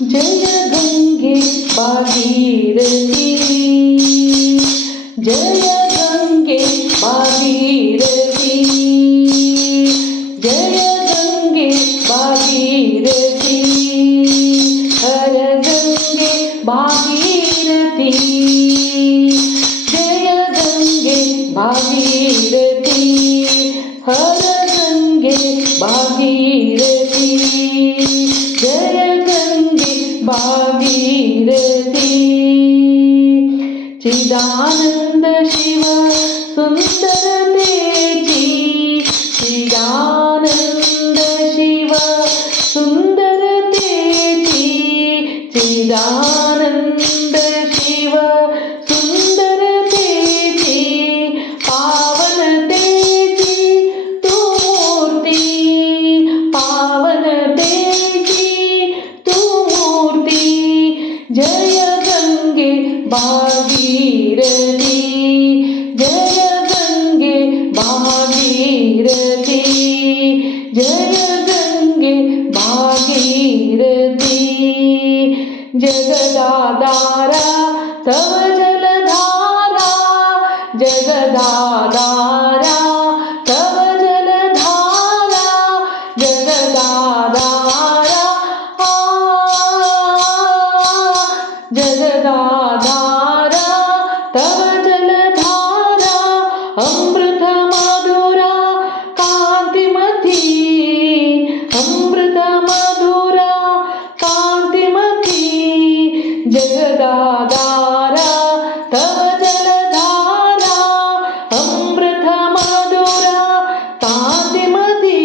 जय गंगे भागीरथी, जय गंगे भागीरथी, जय गंगे भागीरथी, हर गंगे भागीरथी, जय गंगे भागीरथी, हर गंगे भागीरथी, जय गंगे भागीरथी। चिदानंद शिव सुंदरतेची, चिदानंद शिव सुंदरतेची, चिदानंद शिव सुंदरतेची, पावनतेची तू मूर्ती, पावनतेची तू मूर्ती, जय गंगे भागीरथी, जय गंगे भागीरथी, जय गंगे भागीरथी। जगदाधारा तव जलधारा, जगदाधारा तव जलधारा, जगदाधारा जगदाधारा तव जलधारा, अमृत मधुरा कांतिमती, अमृत मधुरा कांतिमती, जगदाधारा तव जलधारा, अमृत मधुरा कांतिमती,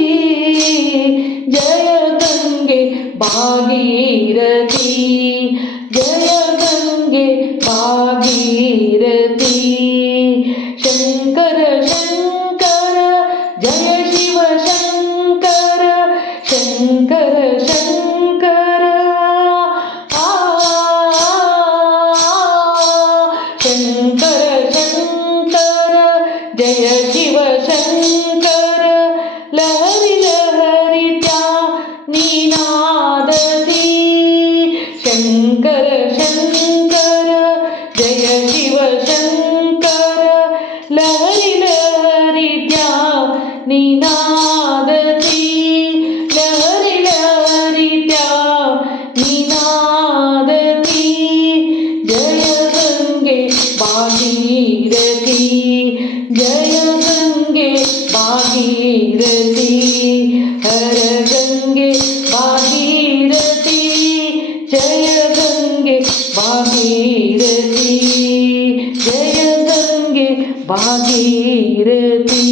जय गंगे भागीरथी, जय गंगे भागीरथी। शंकर शंकर जय शिव शंकर, शंकर शंकर शंकर शंकर जय शिव शंकर, लहरी लहरी त्या निनादती, शंकर शंकर जय शिव शंकर, लहरी लहरी त्या निनादती, लहरी लहरी त्या निनादती, जय गंगे भागीरथी, जय गंगे भागीरथी, हर गंगे भागीरथी, जय गंगे भागीरथी, जय गंगे भागीरथी।